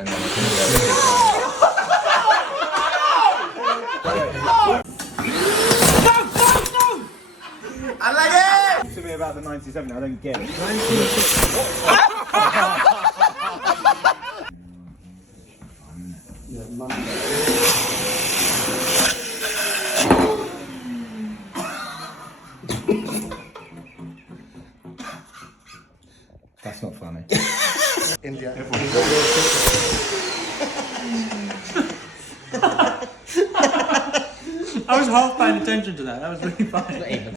and then I can I like it! To me about the 97, I don't get it. That's not funny. India. I was half paying attention to that. That was really funny.